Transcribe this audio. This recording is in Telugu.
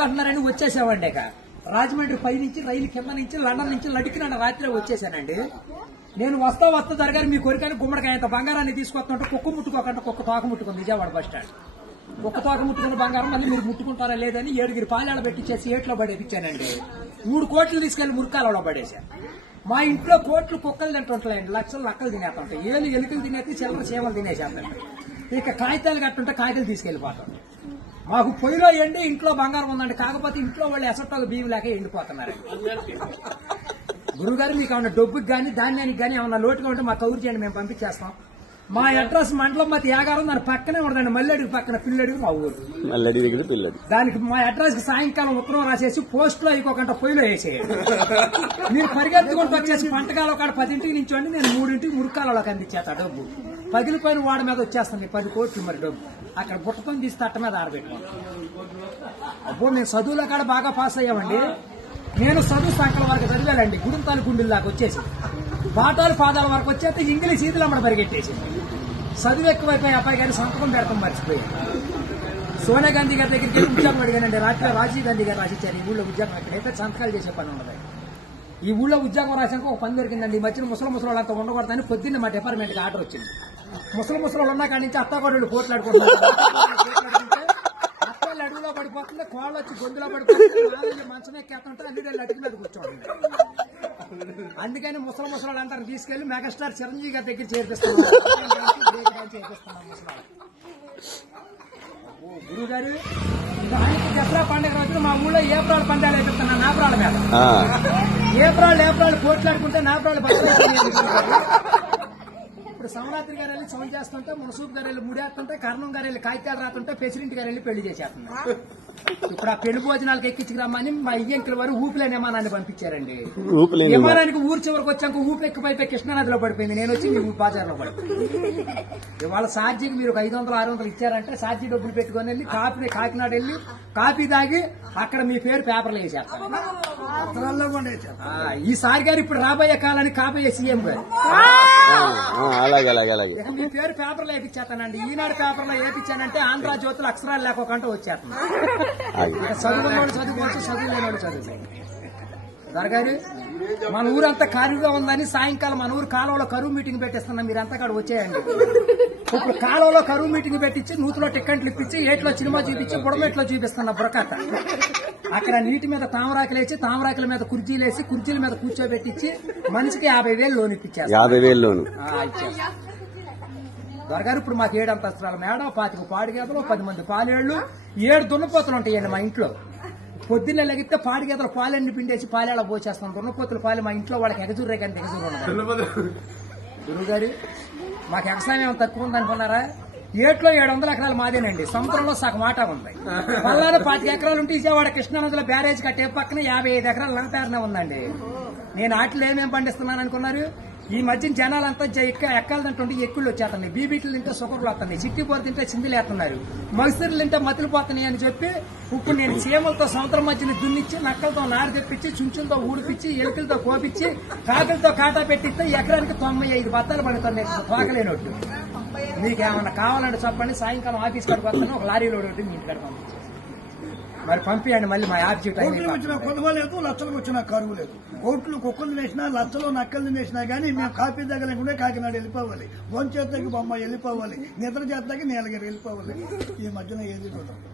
ఎక్కువగా అంటున్నారని వచ్చేసామండి. ఇక రాజమండ్రి పై నుంచి రైలు కింద నుంచి లండన్ నుంచి లడికిన రాత్రి వచ్చేసానండి. నేను వస్తా జరగాలి మీ కోరికని గుమ్మడికాయంత బంగారాన్ని తీసుకొస్తుంటే కుక్క ముట్టుకోకుండా కుక్క తోక ముట్టుకుంది విజయవాడ బస్ స్టాండ్. కుక్క తోక ముట్టుకున్న బంగారం మళ్ళీ మీరు ముట్టుకుంటారా లేదని 7 పాలేళ్ళ పెట్టించేసి ఏట్లో పడేపించానండి. 3 కోట్లు తీసుకెళ్లి మురికాలలో పడేశాను. మా ఇంట్లో కోట్లు కుక్కలు తింటుంటాయండి, లక్షలు లక్కలు తినేస్తుంటాయి. ఎలుకలు తినేసి చిల్లర చీమలు తినేసేస్తాయి. ఇక కాగితాలు కట్టుంటే కాగితాలు తీసుకెళ్లిపోతాం. మాకు పొయ్యిలో ఎండి ఇంట్లో బంగారం ఉందండి, కాకపోతే ఇంట్లో వాళ్ళు ఎసట్టాలు బియ్యం లేక ఎండిపోతున్నారు. గురుగారు మీకు ఏమన్నా డబ్బుకి కానీ ధాన్యానికి కానీ ఏమన్నా లోటుగా ఉంటే మా కౌరు చేయండి, మేము పంపించేస్తాం. మా అడ్రస్ మండలం మధ్య యాగారం, దాని పక్కనే ఉండదండి, మల్లెడికి పక్కన పిల్లడికి మా ఊరు. దానికి మా అడ్రస్ కి సాయంకాలం ఉత్తరం రాసేసి పోస్ట్ లో అయిపోకుండా పొయ్యిలో వేసేయండి. మీరు పరిగెత్తుకుంటూ వచ్చేసి పంటకాలం కాడ 10ంటికి నించోండి, నేను 3ంటికి మురికాలలోకి అందించేస్తా డబ్బు. పగిలిపోయిన వాడి మీద వచ్చేస్తాం 10 కోట్లు మరి డబ్బు. అక్కడ బుట్టతో తీసి తట్ట మీద ఆరబెట్టుకోండి. అప్పుడు మేము చదువుల కాడ బాగా పాస్ అయ్యామండి. నేను చదువు సంకల వరకు చదివానండి, గుడింతాలు గుండెల్లాగా వచ్చేసి పాఠాలు పాదాల వరకు వచ్చేస్తే ఇంగ్లీష్ ఈదులు అమ్మడ పరిగెట్టేసి చదువు ఎక్కువైపోయి అబ్బాయి గారి సంతకం పెడతాం మర్చిపోయి. సోనియా గాంధీ గారి దగ్గరికి వెళ్ళి ఉద్యోగం అడిగానండి. రాత్రి రాజీవ్ గాంధీ గారు రాసిచ్చారు ఈ ఊళ్ళో ఉద్యోగం ఎక్కడైతే సంతకాలు చేసే పని ఉండదు. ఈ ఊళ్ళో ఉద్యోగం రాసాక ఒక పని దొరికిందండి. ఈ మధ్యన ముసలి వాళ్ళంతా ఉండకూడదని పొద్దున్న మా డిపార్ట్మెంట్ కి ఆర్డర్ వచ్చింది. ముసలి ఉన్న కాడి నుంచి అత్తాకోడళ్ళు పోట్లాడుకుంటున్నారు. అత్తలు అడుగులో పడిపోతుంది, కోళ్ళు వచ్చి గొంతులో పడిపోతుంది, మంచం ఎక్కేస్తుంటే అల్లుడేళ్ళు అడుగు మీద కూర్చోండి. అందుకని ముసలి వాళ్ళందరినీ తీసుకెళ్లి మెగాస్టార్ చిరంజీవి గారి దగ్గర చేర్పిస్తున్నాం. గురువు గారు దానికి దసరా పండుగ రోజున మా ఊళ్ళో ఏప్రాల్ పందాలు వేపిస్తున్నా నాపురాల మీద. ఏప్రాల్ పోట్లాడుకుంటే నాపురాలు ఇప్పుడు సమరాత్రి గారు వెళ్ళి సౌండ్ చేస్తుంటే, మునసూపు గారు వెళ్ళి ముడేస్తుంటే, కర్ణం గారు వెళ్ళి కాగితాలు రాస్తుంటే, ప్రెసిడెంట్ గారు వెళ్ళి పెళ్లి చేసేస్తున్నారు. ఇప్పుడు ఆ పెళ్లి భోజనాలకు ఎక్కించుకురమ్మని మా ఇయ్యంకుల వారు ఊపిలేని విమానాన్ని పంపించారండి. విమానానికి ఊరు చివరికి వచ్చాక ఊపిరి ఎక్కిపోయి కృష్ణానదిలో పడిపోయింది. నేను వచ్చి మీ బాజార్లో పడిపోయింది. ఇవాళ ఛార్జీకి మీరు 500-600 ఇచ్చారంటే ఛార్జీ డబ్బులు పెట్టుకుని వెళ్ళి కాకినాడ వెళ్ళి కాఫీ తాగి అక్కడ మీ పేరు పేపర్లో వేసేస్తారు. ఈసారి గారు ఇప్పుడు రాబోయే కాలానికి కాబోయే సీఎం గారు మీ పేరు పేపర్లో వేయించేస్తానండి. ఈనాడు పేపర్లో వేయించానంటే ఆంధ్ర జ్యోతులు అక్షరాలు లేకుండా వచ్చేస్తాను. చదువుకున్నవాడు చదువుకోవచ్చు, చదువు లేనివాడు చదువు. దొరగారు మన ఊరంతా ఖాళీగా ఉందని సాయంకాలం మన ఊరు కాలువలో కరువు మీటింగ్ పెట్టిస్తున్నాం, మీరంతా కాడ వచ్చేయండి. ఇప్పుడు కాలువలో కరువు మీటింగ్ పెట్టించి నూతులో టిక్కెట్లు ఇప్పించి ఏట్లో సినిమా చూపించి బుడమెట్లో చూపిస్తున్నా బురకట్ట. అక్కడ నీటి మీద తామరాకులేసి తామరాకుల మీద కుర్చీలేసి కుర్చీల మీద కూర్చోబెట్టించి మనిషికి 50,000 లోన్ ఇప్పించారు. 50,000 లోన్ దొరగారు ఇప్పుడు మాకు 7 అంతస్తుల మేడ, 25 పాడిగేదలు, 10 మంది పాలేళ్లు, 7 దున్నపోతులు ఉంటాయండి మా ఇంట్లో. పొద్దున్నే లెగితే పాడిగేదలు పాలన్నీ పిండేసి పాలేళ్ళ పోసేస్తాం. దున్నపోతులు పాలు మా ఇంట్లో వాళ్ళకి ఎగజూరే కానీ ఎగజూరు ఉండదు. గురువు గారు మాకు వ్యవసాయం ఏమైనా తక్కువ ఉందనుకున్నారా? ఏట్లో 700 ఎకరాలు మాదేనండి. సముద్రంలో సగం ఆటా ఉంది. పల్లాలో 25 ఎకరాలు ఉంటే విజయవాడ కృష్ణానదిలో బ్యారేజ్ కట్టే పక్కన 55 ఎకరాలు నా పేరునే ఉందండి. నేను ఆటలు ఏమేమి పండిస్తున్నాను అనుకున్నారు? ఈ మధ్య జనాలంతా ఎక్కాలంటుంటే ఎక్కుళ్ళు వచ్చేస్తున్నాయి, బీబీట్లు తింటే షుగర్లు వస్తున్నాయి, చిట్టిపోరు తింటే చిందులు వేస్తున్నారు, మగసిర్లు తింటే మతులు పోతున్నాయి అని చెప్పి ఇప్పుడు నేను చీమలతో సముద్రం మధ్యని దున్నిచ్చి, నక్కలతో నారు తెప్పించి, చుంచులతో ఊడిపించి, ఎలుకలతో కోపించి, కాకులతో కాటా పెట్టిస్తే ఎకరానికి 95 బత్తాలు పండుతున్నాయి తోకలేనట్టు. మీకేమన్నా కావాలంటే చెప్పండి, సాయంకాలం ఆఫీస్ కాడికి వస్తాను, ఒక లారీలో ఒకటి మీ ఇంటికాడ పంపించాను. మరి పంపించండి మళ్ళీ మా యాప్సీ టైం. వచ్చిన కొదవ లేదు, లక్షలకు వచ్చిన కరువు లేదు. కోట్లు కుక్కలు తినేసినా, లక్షలు నక్కలు తినేసినా గానీ మేము కాఫీ దగ్గర కాకినాడ వెళ్ళిపోవాలి, భోంచేతకి బొమ్మ వెళ్ళిపోవాలి, నిద్ర చేతకి నీలగిరి వెళ్ళిపోవాలి. ఈ మధ్యన ఏది చూడండి.